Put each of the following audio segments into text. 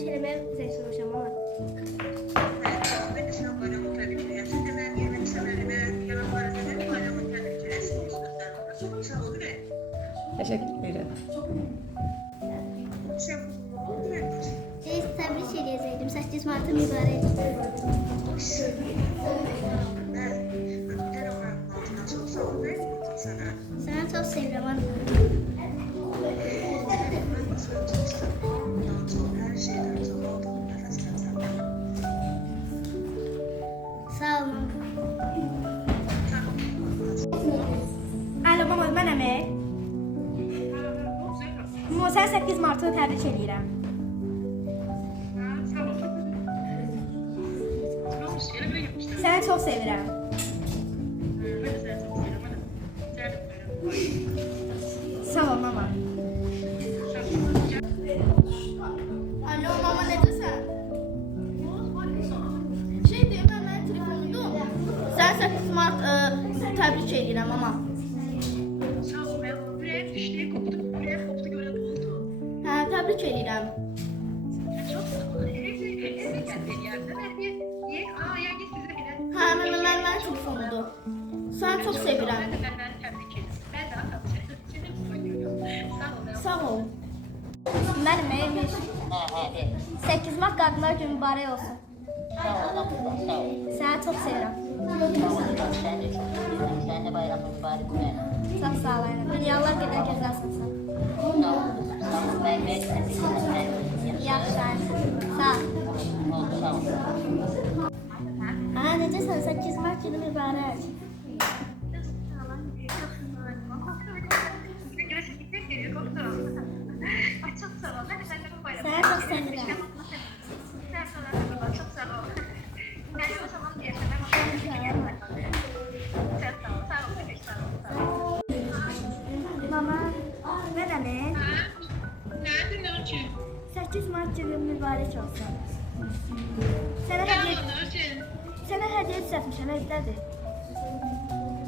təbrik eləməyə zəng soruşam ana. Ben de sana bayramı tebrik ederim. Sen de ben yemek severime, yalanlara severim, bayramı tebrik edersin. Sağ ol be. Teşekkür ederim. Sen bu ne? Siz təbrik eləyəcəkdim. 8 Martı mübarək. Çok sağ ol be. Sana. Səni çox sevirəm ana. Ben de sana çok sağ ol. Her şeyden çok oldum. Nefesten senden. Sağ olun. Alo mama, mənəm. Sən 8 Martını təbrik edirəm. Səni çox sevirəm. Sağ ol mama. Alo mama, necəsən? Şey deyim, mən telefonumdum. Sən 8 Mart təbrik edirəm mama. Sağ ol be. Buraya fişliği koptu. Buraya koptu gören oldu. Hə, təbrik edirəm. Çok sağ ol. Eve gel beni yerden. Niye? Aa ya git size bile. Hə, mən telefonumdur. Səni çox sevirəm. Ben tebrik ederim. Ben daha tebrik ederim. Seni oynuyorum. Sağ ol. Sağ ol. Mənim Emiş. 8 Mart Qadınlar Günü mübarək olsun. Sağ ol, sağ ol. Səni çox sevirəm. Sen de çok iyisin. Sen de bayramın mübarek olsun. Çox sağ ol aynı. Dünyalar qədər gözəlsən sən. Sağ ol. Sağ ol. Ben de Yaxşı aynı. Sağ ol. Sağ ol. Ana, necəsən? 8 Mart günü mübarək. Çok sağ ol. Ben de senden bu bayramı. Səni çox sevirəm. Çok sağ ol. Ben o zaman yaşamam. Çok sağ ol. Sağ ol. Sağ ol. Mama, mənəm. Nerede ne için? 8 Mart günü mübarək olsun. Sənə hədiyyə düzəltmişəm, evdədir.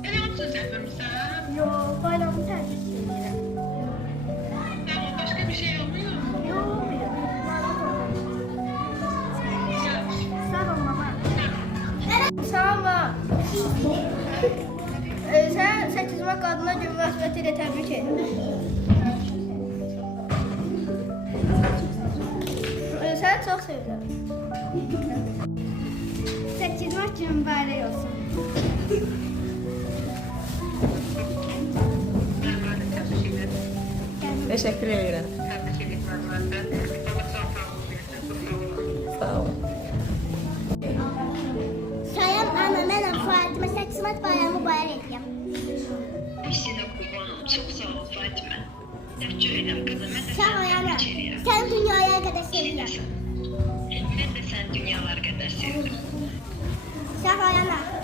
Ne yaptın sen sen? Yox, bayramı təbrik edirəm. Tamam başka bir şey olmuyor mu? Yox, olmuyor. Sağ ol mama. Sağ ol. Sən 8 Mart Qadınlar Günü münasibətilə təbrik edirəm. Səni çox sevirəm. 8 Mart günü mübarək olsun. Teşekkür ederim. Sağ ol. Salam ana, mənəm Fatimə. 8 Mart bayramı mübarək edirəm. Hepsine kurbanım. Çok sağ ol Fatime. Teşekkür ederim kızım. Ben de Sağ ol senden ana. içeriye. Sən dünyaya qədər sevirəm. Ben de sen dünyalar kadar sevdim. Sağ ol ana.